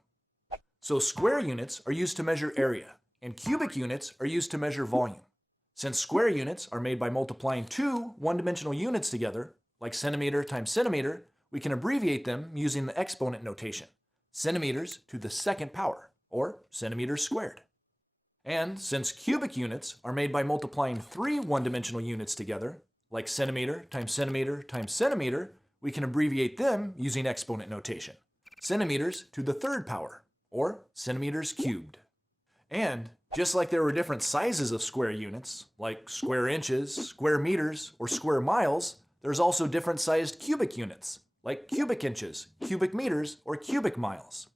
So square units are used to measure area, and cubic units are used to measure volume. Since square units are made by multiplying two one-dimensional units together, like centimeter times centimeter, we can abbreviate them using the exponent notation, centimeters to the second power, or centimeters squared. And since cubic units are made by multiplying three one-dimensional units together, like centimeter times centimeter times centimeter, we can abbreviate them using exponent notation, centimeters to the third power, or centimeters cubed. And just like there were different sizes of square units, like square inches, square meters, or square miles, there's also different sized cubic units, like cubic inches, cubic meters, or cubic miles.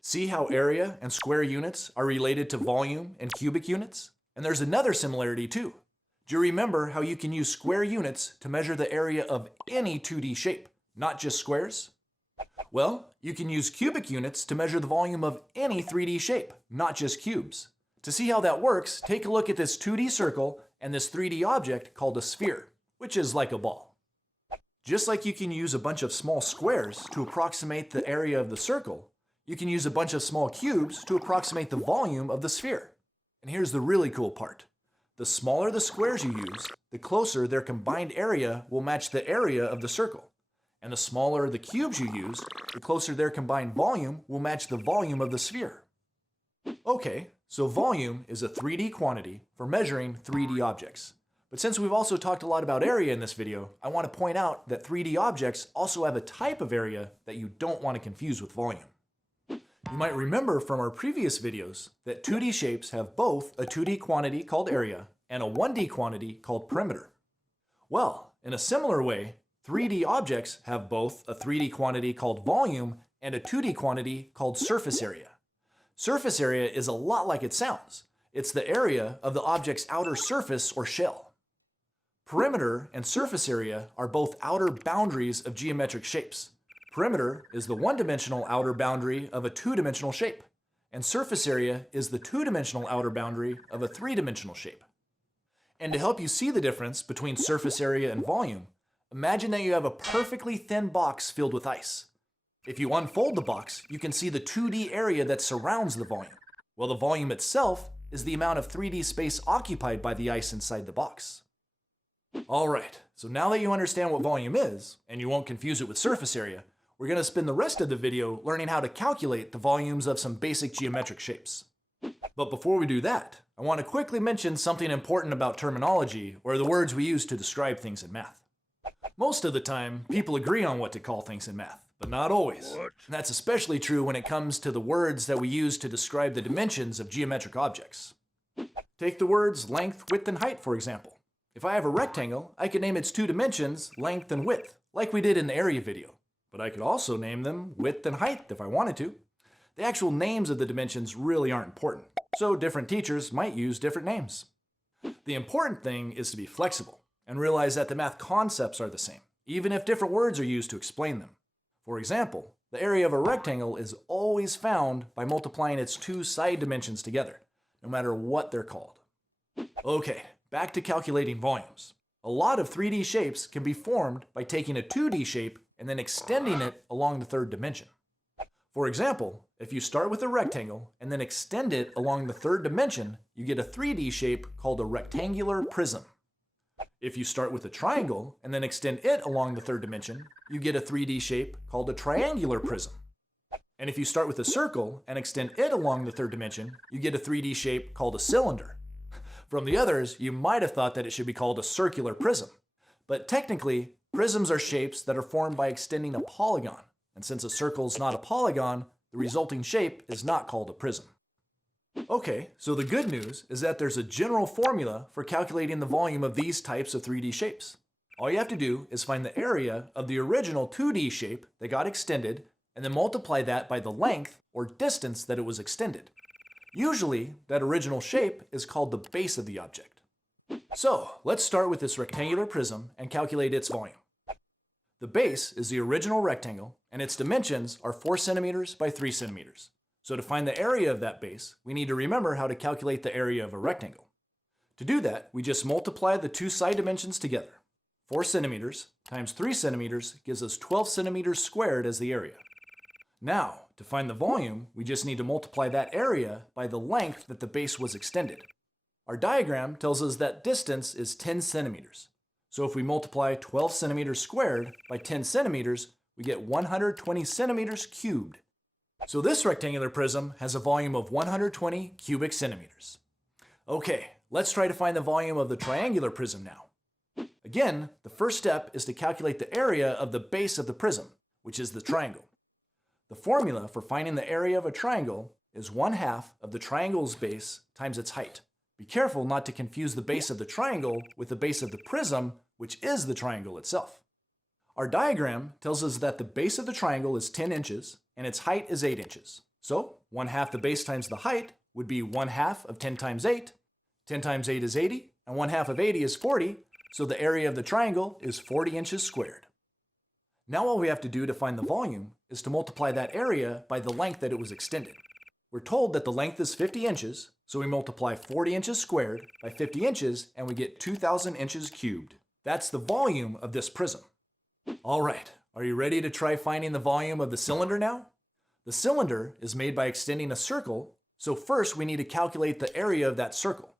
See how area and square units are related to volume and cubic units? And there's another similarity too. Do you remember how you can use square units to measure the area of any 2D shape, not just squares? Well, you can use cubic units to measure the volume of any 3D shape, not just cubes. To see how that works, take a look at this 2D circle and this 3D object called a sphere, which is like a ball. Just like you can use a bunch of small squares to approximate the area of the circle, you can use a bunch of small cubes to approximate the volume of the sphere. And here's the really cool part. The smaller the squares you use, the closer their combined area will match the area of the circle. And the smaller the cubes you use, the closer their combined volume will match the volume of the sphere. Okay, so volume is a 3D quantity for measuring 3D objects. But since we've also talked a lot about area in this video, I want to point out that 3D objects also have a type of area that you don't want to confuse with volume. You might remember from our previous videos that 2D shapes have both a 2D quantity called area and a 1D quantity called perimeter. Well, in a similar way, 3D objects have both a 3D quantity called volume and a 2D quantity called surface area. Surface area is a lot like it sounds. It's the area of the object's outer surface or shell. Perimeter and surface area are both outer boundaries of geometric shapes. Perimeter is the one-dimensional outer boundary of a two-dimensional shape, and surface area is the two-dimensional outer boundary of a three-dimensional shape. And to help you see the difference between surface area and volume, imagine that you have a perfectly thin box filled with ice. If you unfold the box, you can see the 2D area that surrounds the volume, while the volume itself is the amount of 3D space occupied by the ice inside the box. Alright, so now that you understand what volume is, and you won't confuse it with surface area, we're going to spend the rest of the video learning how to calculate the volumes of some basic geometric shapes. But before we do that, I want to quickly mention something important about terminology, or the words we use to describe things in math. Most of the time, people agree on what to call things in math, but not always. And that's especially true when it comes to the words that we use to describe the dimensions of geometric objects. Take the words length, width, and height, for example. If I have a rectangle, I can name its two dimensions, length and width, like we did in the area video. But I could also name them width and height if I wanted to. The actual names of the dimensions really aren't important, so different teachers might use different names. The important thing is to be flexible and realize that the math concepts are the same, even if different words are used to explain them. For example, the area of a rectangle is always found by multiplying its two side dimensions together, no matter what they're called. Okay, back to calculating volumes. A lot of 3D shapes can be formed by taking a 2D shape and then extending it along the third dimension. For example, if you start with a rectangle and then extend it along the third dimension, you get a 3D shape called a rectangular prism. If you start with a triangle and then extend it along the third dimension, you get a 3D shape called a triangular prism. And if you start with a circle and extend it along the third dimension, you get a 3D shape called a cylinder. From the others, you might have thought that it should be called a circular prism. But technically, prisms are shapes that are formed by extending a polygon. And since a circle is not a polygon, the resulting shape is not called a prism. Okay, so the good news is that there's a general formula for calculating the volume of these types of 3D shapes. All you have to do is find the area of the original 2D shape that got extended and then multiply that by the length or distance that it was extended. Usually, that original shape is called the base of the object. So, let's start with this rectangular prism and calculate its volume. The base is the original rectangle, and its dimensions are 4 centimeters by 3 centimeters. So to find the area of that base, we need to remember how to calculate the area of a rectangle. To do that, we just multiply the two side dimensions together. 4 centimeters times 3 centimeters gives us 12 centimeters squared as the area. Now, to find the volume, we just need to multiply that area by the length that the base was extended. Our diagram tells us that distance is 10 centimeters. So if we multiply 12 centimeters squared by 10 centimeters, we get 120 centimeters cubed. So this rectangular prism has a volume of 120 cubic centimeters. Okay, let's try to find the volume of the triangular prism now. Again, the first step is to calculate the area of the base of the prism, which is the triangle. The formula for finding the area of a triangle is 1/2 of the triangle's base times its height. Be careful not to confuse the base of the triangle with the base of the prism, which is the triangle itself. Our diagram tells us that the base of the triangle is 10 inches and its height is 8 inches. So 1/2 the base times the height would be 1/2 of 10 times 8. 10 times 8 is 80, and 1/2 of 80 is 40, so the area of the triangle is 40 inches squared. Now all we have to do to find the volume is to multiply that area by the length that it was extended. We're told that the length is 50 inches, so we multiply 40 inches squared by 50 inches and we get 2,000 inches cubed. That's the volume of this prism. All right, are you ready to try finding the volume of the cylinder now? The cylinder is made by extending a circle, so first we need to calculate the area of that circle.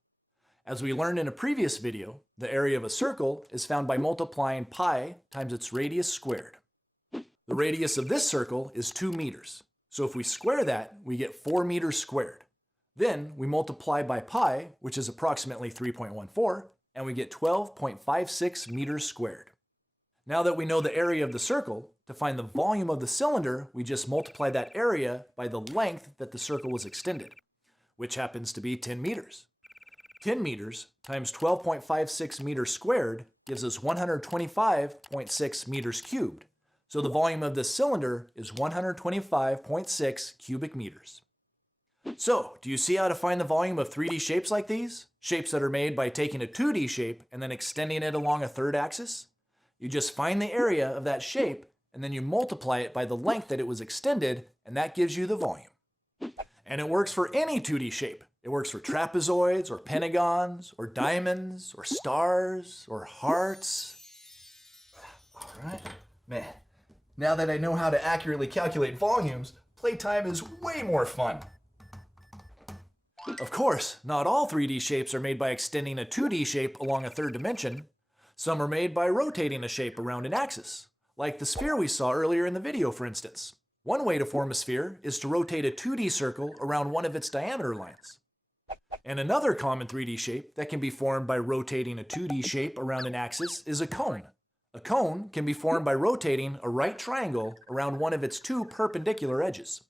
As we learned in a previous video, the area of a circle is found by multiplying pi times its radius squared. The radius of this circle is 2 meters. So if we square that, we get 4 meters squared. Then we multiply by pi, which is approximately 3.14, and we get 12.56 meters squared. Now that we know the area of the circle, to find the volume of the cylinder, we just multiply that area by the length that the circle was extended, which happens to be 10 meters. 10 meters times 12.56 meters squared gives us 125.6 meters cubed. So the volume of this cylinder is 125.6 cubic meters. So, do you see how to find the volume of 3D shapes like these? Shapes that are made by taking a 2D shape and then extending it along a third axis? You just find the area of that shape and then you multiply it by the length that it was extended, and that gives you the volume. And it works for any 2D shape. It works for trapezoids or pentagons or diamonds or stars or hearts. All right, man. Now that I know how to accurately calculate volumes, playtime is way more fun. Of course, not all 3D shapes are made by extending a 2D shape along a third dimension. Some are made by rotating a shape around an axis, like the sphere we saw earlier in the video, for instance. One way to form a sphere is to rotate a 2D circle around one of its diameter lines. And another common 3D shape that can be formed by rotating a 2D shape around an axis is a cone. A cone can be formed by rotating a right triangle around one of its two perpendicular edges.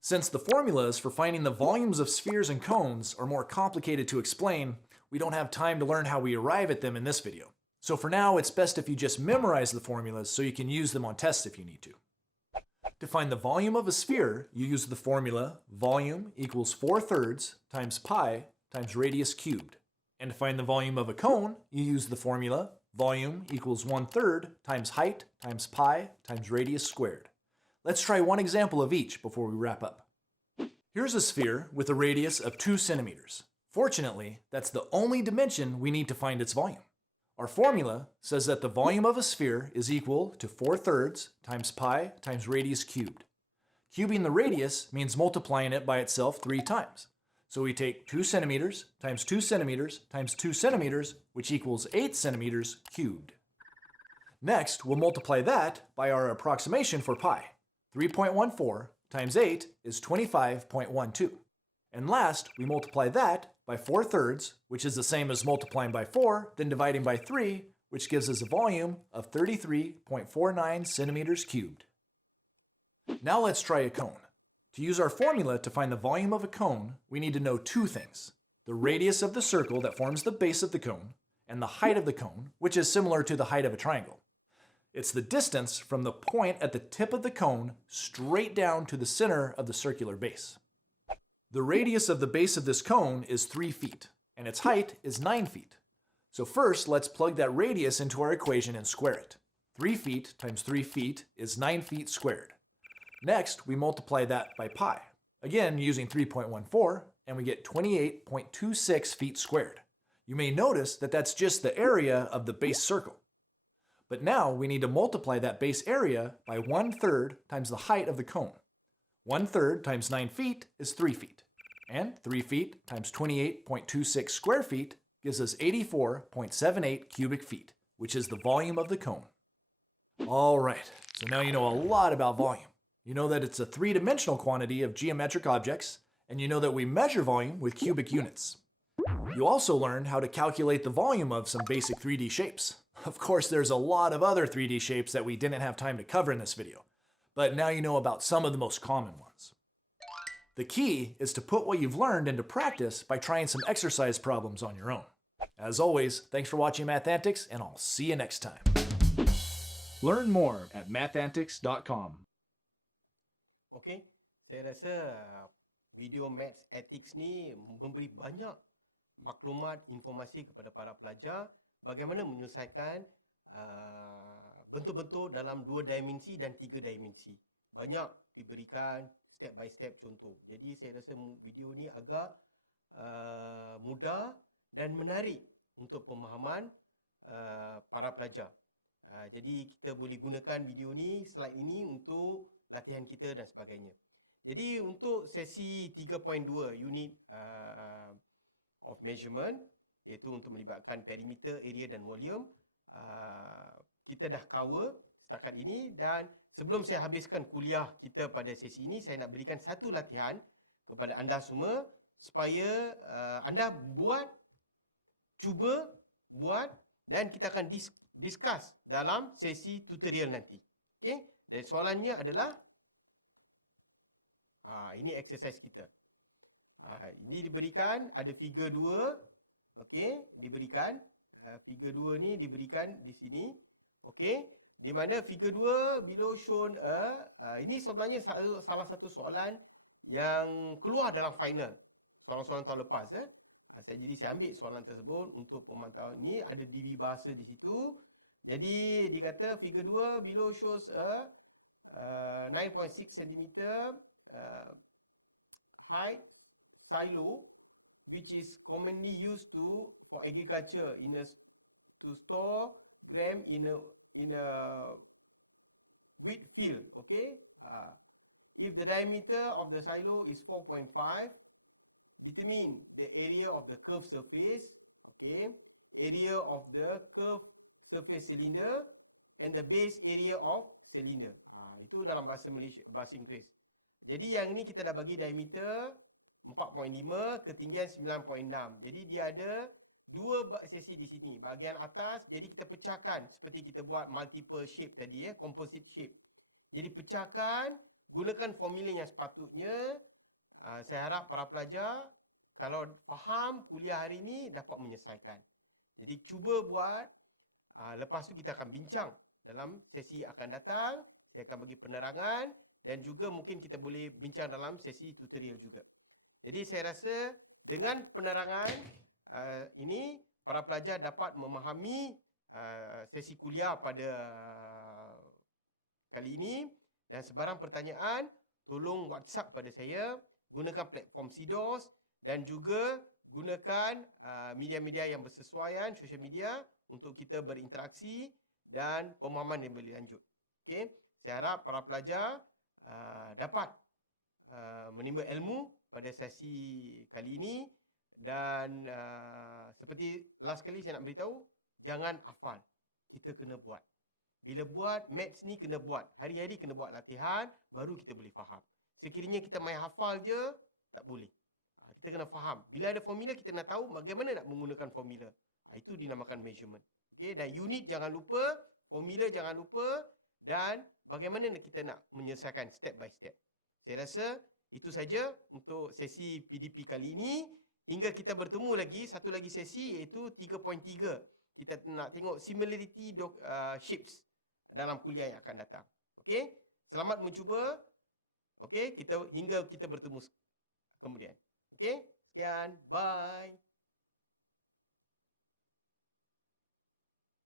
Since the formulas for finding the volumes of spheres and cones are more complicated to explain, we don't have time to learn how we arrive at them in this video. So for now, it's best if you just memorize the formulas so you can use them on tests if you need to. To find the volume of a sphere, you use the formula volume equals 4/3 times pi times radius cubed. And to find the volume of a cone, you use the formula volume equals 1/3 times height times pi times radius squared. Let's try one example of each before we wrap up. Here's a sphere with a radius of 2 centimeters. Fortunately, that's the only dimension we need to find its volume. Our formula says that the volume of a sphere is equal to 4/3 times pi times radius cubed. Cubing the radius means multiplying it by itself 3 times. So we take 2 centimeters times 2 centimeters times 2 centimeters, which equals 8 centimeters cubed. Next, we'll multiply that by our approximation for pi. 3.14 times 8 is 25.12. And last, we multiply that by 4/3, which is the same as multiplying by 4, then dividing by 3, which gives us a volume of 33.49 centimeters cubed. Now let's try a cone. To use our formula to find the volume of a cone, we need to know 2 things: the radius of the circle that forms the base of the cone, and the height of the cone, which is similar to the height of a triangle. It's the distance from the point at the tip of the cone straight down to the center of the circular base. The radius of the base of this cone is 3 feet, and its height is 9 feet. So first, let's plug that radius into our equation and square it. 3 feet times 3 feet is 9 feet squared. Next, we multiply that by pi, again using 3.14, and we get 28.26 feet squared. You may notice that that's just the area of the base circle. But now we need to multiply that base area by 1/3 times the height of the cone. 1/3 times 9 feet is 3 feet. And 3 feet times 28.26 square feet gives us 84.78 cubic feet, which is the volume of the cone. All right, so now you know a lot about volume. You know that it's a 3-dimensional quantity of geometric objects, and you know that we measure volume with cubic units. You also learned how to calculate the volume of some basic 3D shapes. Of course, there's a lot of other 3D shapes that we didn't have time to cover in this video, but now you know about some of the most common ones. The key is to put what you've learned into practice by trying some exercise problems on your own. As always, thanks for watching Mathantics, and I'll see you next time. Learn more at mathantics.com. Okey, saya rasa video Maths Ethics ni memberi banyak maklumat, informasi kepada para pelajar bagaimana menyelesaikan bentuk-bentuk dalam 2 dimensi dan 3 dimensi. Banyak diberikan step by step contoh. Jadi saya rasa video ni agak mudah dan menarik untuk pemahaman para pelajar. Jadi kita boleh gunakan video ni, slide ini untuk latihan kita dan sebagainya. Jadi untuk sesi 3.2 unit of measurement, iaitu untuk melibatkan perimeter, area dan volume, kita dah cover setakat ini. Dan sebelum saya habiskan kuliah kita pada sesi ini, saya nak berikan satu latihan kepada anda semua supaya anda cuba buat, dan kita akan discuss dalam sesi tutorial nanti. Okey? Dan soalannya adalah ini exercise kita. Ini diberikan, ada figure 2. Okey, diberikan figure 2 ni diberikan di sini. Okey, di mana figure 2 below shown ini sebenarnya salah satu soalan yang keluar dalam final. Soalan-soalan tahun lepas saya ambil soalan tersebut untuk pemantauan. Ni ada DV bahasa di situ. Jadi dikata figure 2 below shows 9.6 cm height silo which is commonly used for agriculture to store gram in a wheat field. Okay, if the diameter of the silo is 4.5, determine the area of the curved surface. Okay, area of the curved surface cylinder and the base area of cylinder. Itu dalam bahasa Malaysia, bahasa Inggeris. Jadi yang ni kita dah bagi diameter 4.5, ketinggian 9.6. Jadi dia ada 2 sesi di sini. Bahagian atas, jadi kita pecahkan seperti kita buat multiple shape tadi, composite shape. Jadi pecahkan, gunakan formula yang sepatutnya. Saya harap para pelajar kalau faham kuliah hari ini dapat menyelesaikan. Jadi cuba buat. Lepas tu kita akan bincang dalam sesi akan datang. Saya akan bagi penerangan dan juga mungkin kita boleh bincang dalam sesi tutorial juga. Jadi saya rasa dengan penerangan ini para pelajar dapat memahami sesi kuliah pada kali ini. Dan sebarang pertanyaan, tolong WhatsApp pada saya. Gunakan platform CDOS dan juga gunakan media-media yang bersesuaian, social media, untuk kita berinteraksi dan pemahaman yang lebih lanjut. Okey, saya harap para pelajar dapat menimba ilmu pada sesi kali ini. Dan seperti last kali saya nak beritahu, jangan hafal. Kita kena buat. Bila buat, maths ni kena buat. Hari-hari kena buat latihan, baru kita boleh faham. Sekiranya kita main hafal je, tak boleh. Kita kena faham. Bila ada formula, kita nak tahu bagaimana nak menggunakan formula. Itu dinamakan measurement. Okay? Dan unit jangan lupa, formula jangan lupa, dan bagaimana kita nak menyelesaikan step by step. Saya rasa itu saja untuk sesi PDP kali ini. Hingga kita bertemu lagi, satu lagi sesi iaitu 3.3. Kita nak tengok similarity shapes dalam kuliah yang akan datang. Okey? Selamat mencuba. Okey, hingga kita bertemu kemudian. Okey? Sekian. Bye.